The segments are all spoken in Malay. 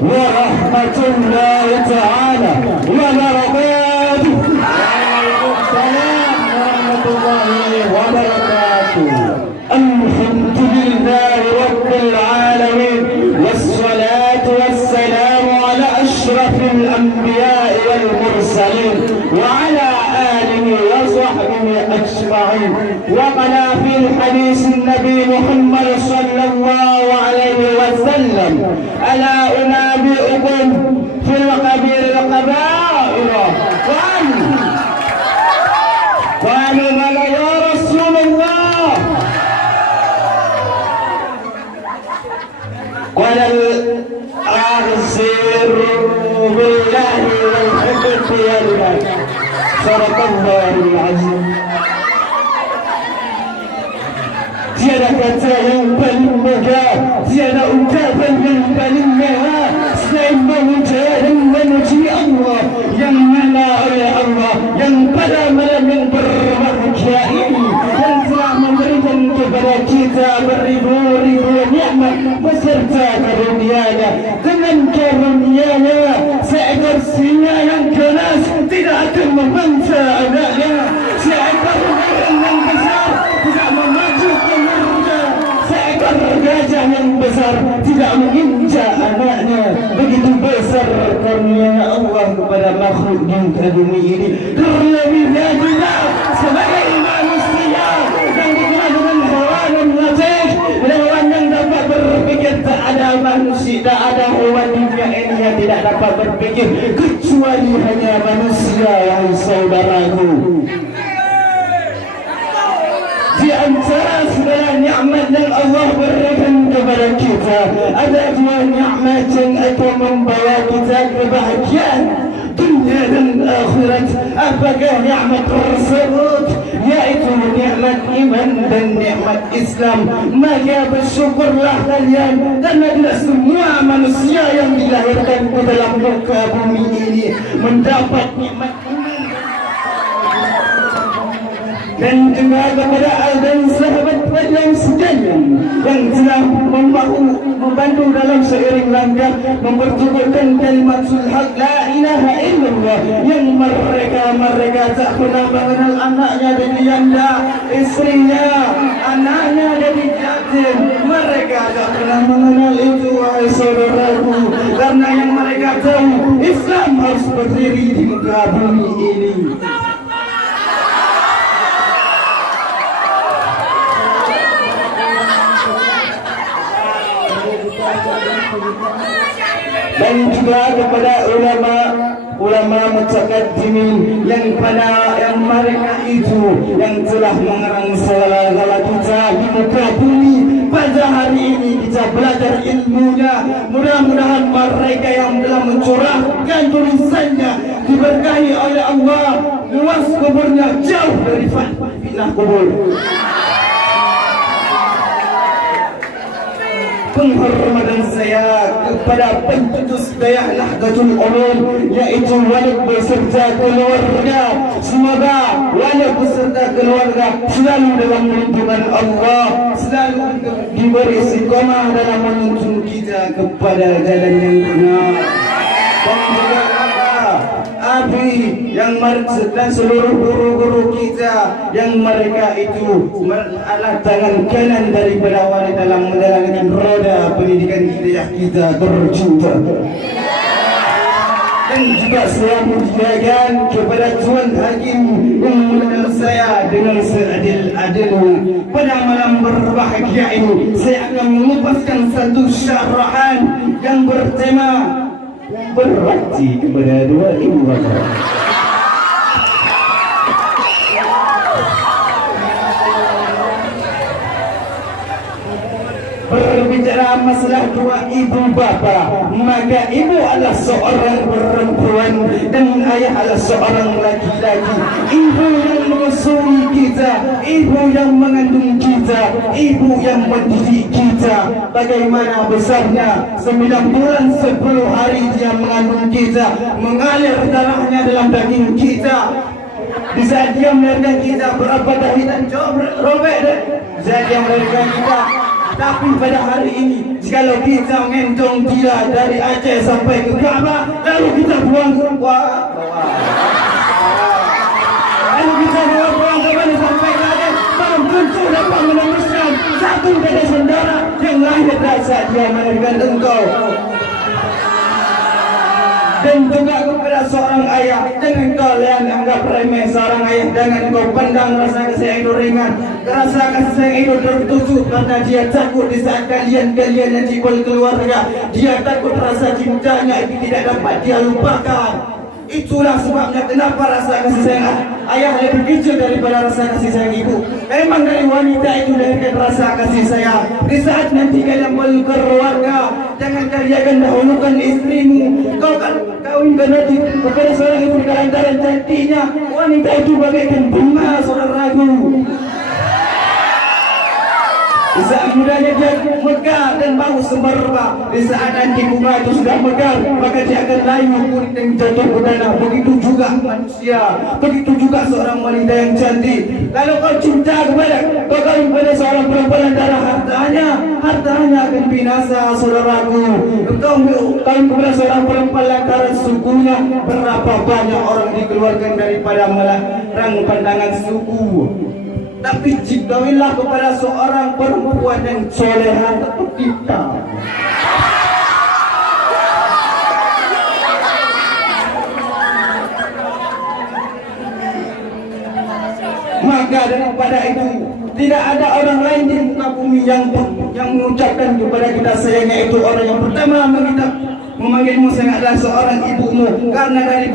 ورحمة الله تعالى وبركاته. وعليكم السلام ورحمة الله وبركاته. الحمد لله رب العالمين، والصلاة والسلام على أشرف الأنبياء والمرسلين وعلى آله وصحبه أجمعين. وقال في الحديث النبي محمد صلى الله عليه وسلم: ألا أنبئكم في الكبائر قالوا بلى يا رسول الله. قال: أعزر بالله والحب يده. صدق الله العظيم. Tiada kata yang paling megah, tiada ungkapan yang paling mewah selain memuja dan memuji Allah yang mana oleh Allah yang pada malam yang berbahagia ini yang telah memberikan kepada kita beribu-ribu nikmat beserta karunia-Nya. Dengan karunia-Nya seekor singa yang keras tidak akan memangsa anaknya, seekor burung yang besar tidak memacu ke murga, seekor gajah yang besar tidak menginjak anaknya. Begitu besar karunia Allah kepada makhluk di bumi ini. Terlebihnya kita sebagai manusia yang dikenal dengan hewan latif, hewan yang dapat berpikir. Tak ada manusia, tak ada hewan di dunia ini yang tidak dapat berpikir kecuali hanya manusia yang saudaraku. Di antara segala nikmat yang Allah berikan kepada kita, ada dua nikmat yang akan membawa kita kebahagiaan dunia dan akhirat. Apakah nikmat tersebut? Yaitu nikmat iman dan nikmat Islam. Maka bersyukurlah kalian karena tidak semua manusia yang dilahirkan ke dalam muka bumi ini mendapat nikmat iman. Dan juga kepada dan sahabat yang sekalian yang telah membantu dalam seiring langkah memperteguhkan kalimat haq la ilaha illallah, yang mereka tak pernah mengenal anaknya dari janda, istrinya, anaknya dari yatim. Mereka tak pernah mengenal itu, wahai saudaraku, karena yang mereka tahu Islam harus berdiri di muka bumi ini. Dan juga kepada ulama mutaqaddimin yang mereka itu yang telah mengarang segala kita di muka bumi. Pada hari ini kita belajar ilmunya. Mudah-mudahan mereka yang telah mencurahkan tulisannya diberkahi oleh Allah, luas kuburnya jauh dari fitnah kubur. Penghormatan saya kepada pencetus daya Nahdlatul Ulum, yaitu Walid beserta keluarga. Semoga Walid beserta keluarga selalu dalam lindungan Allah, selalu diberi istiqamah dalam menuntun kita kepada jalan yang benar. Dan juga Abi yang dan seluruh guru-guru kita yang mereka itu adalah tangan kanan daripada Walid dalam menjalankan roda pendidikan hidayah kita tercinta. Dan juga saya menjaga kepada Tuan Hakim yang mengenal saya dengan seadil-adilnya. Pada malam berbahagia ini saya akan mengupaskan satu syarahan yang bertema berbakti kepada dua ibu bapa. Berbicara masalah dua ibu bapa, maka ibu adalah seorang perempuan dan ayah adalah seorang laki-laki. Ibu yang mengusui kita, ibu yang mengandung kita, ibu yang mendidik kita. Bagaimana besarnya 9 bulan 10 hari dia mengandung kita, mengalir darahnya dalam daging kita. Di saat dia melahirkan kita berapa tahun? Coba robek deh. Di saat dia melahirkan kita Tapi pada hari ini, jikalau kita mengendong dia dari Aceh sampai ke Kaabah, lalu kita buang ke bawah, lalu kita buang ke mana sampai ke Aceh, malam tentu dapat menemuskan satu dari saudara yang lahir dari saat dia melahirkan engkau. Dan juga kepada seorang ayah, jangan kau yang anggap remeh seorang ayah, jangan kau pandang rasa kasih sayang itu ringan. Rasa kasih sayang itu tertuju karena dia takut di saat kalian nanti berkeluarga, dia takut rasa cintanya itu tidak dapat dia lupakan. Itulah sebabnya kenapa rasa kasih sayang ayah lebih kecil daripada rasa kasih sayang ibu. Memang dari wanita itu lahirkan rasa kasih sayang. Di saat nanti kalian berkeluarga, jangan kalian dahulukan istrimu. Kau kan kawinkan nanti kepada seorang ibu di antara cantiknya. Wanita itu bagaikan bunga, saudaraku. Di saat mudanya dia mekar dan bau semerbak. Di saat nanti bunga itu sudah mekar, maka dia akan layu kulit yang jatuh ke tanah. Begitu juga manusia, begitu juga seorang wanita yang cantik. Kalau kau cinta kau kawin kepada seorang perempuan antara hartanya akan binasa, saudaraku. Kau kawin kepada seorang perempuan lantaran sukunya, berapa banyak orang dikeluarkan daripada melarang pandangan suku. Tapi jikawilah kepada seorang perempuan yang soleha seperti kita, maka daripada itu tidak ada orang lain di muka bumi yang mengucapkan kepada kita sayangnya, itu orang yang pertama memanggilmu sayang adalah seorang ibumu. Karena dari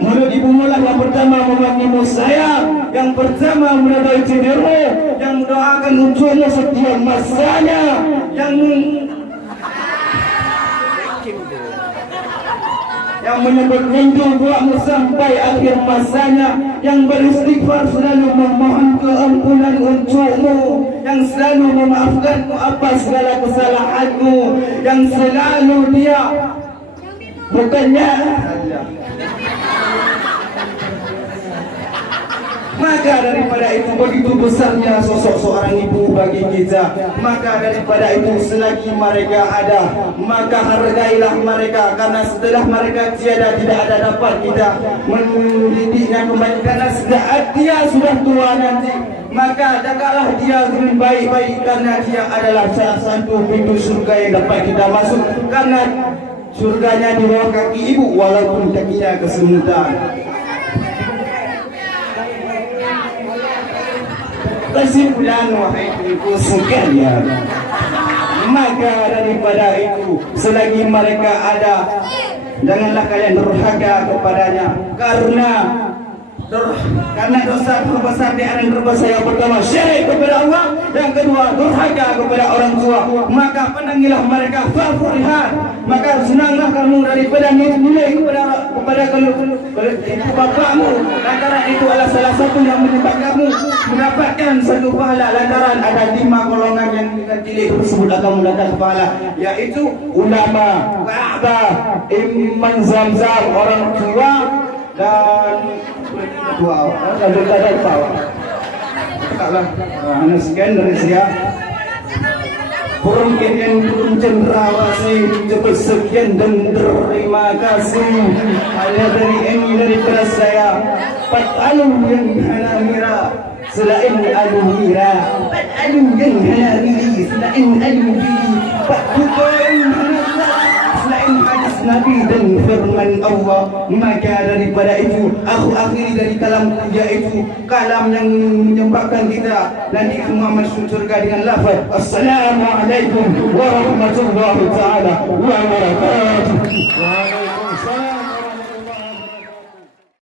mulut ibumu lah yang pertama memanggilmu sayang, yang pertama meredai dirimu, yang mendoakan untukmu setiap masanya, yang menyebut rindu buatmu sampai akhir masanya, yang beristighfar selalu memohon keampunan untukmu, yang selalu memaafkanmu apa segala kesalahanmu, yang selalu dia bukannya. Maka daripada itu begitu besarnya sosok seorang ibu bagi kita. Maka daripada itu selagi mereka ada, maka hargailah mereka. Karena setelah mereka tiada, tidak ada dapat kita mendidiknya kembali. Karena dia sudah tua nanti, maka jagalah dia dengan baik-baik. Karena dia adalah salah satu pintu surga yang dapat kita masuk. Karena surganya di bawah kaki ibu, walaupun kakinya kesemutan. Kesimpulan wahai ibu sekalian, maka daripada itu selagi mereka ada, janganlah kalian durhaka kepadanya. Karena dosa terbesar di antara dosa yang pertama syirik kepada Allah, yang kedua durhaka kepada orang tua. Maka pandangilah mereka fafurihat, maka senanglah kamu daripada nilai kepada ibu bapakmu, lantaran itu adalah salah satu yang menyebabkan kamu mendapatkan satu pahala. Lantaran ada 5 golongan yang dikatakan tersebut akan mendapat pahala, yaitu ulama, Ka'bah, Imam Zamzam, orang tua, dan dua ada bawah. Taklah ana sekian dari saya. Burung cendrawasih cepat sekian dan terima kasih. Hanya dari ini daripada saya. Pat'alum yang hanamira selain alumira, pat'alum yang hanamiri selain alumiri, pat'alum selain hadis Nabi dan firman Allah. Maka daripada itu aku akhiri dari kalamku, yaitu kalam yang menyebabkan kita nanti semua masuk surga dengan lafaz Assalamualaikum warahmatullahi taala wabarakatuh.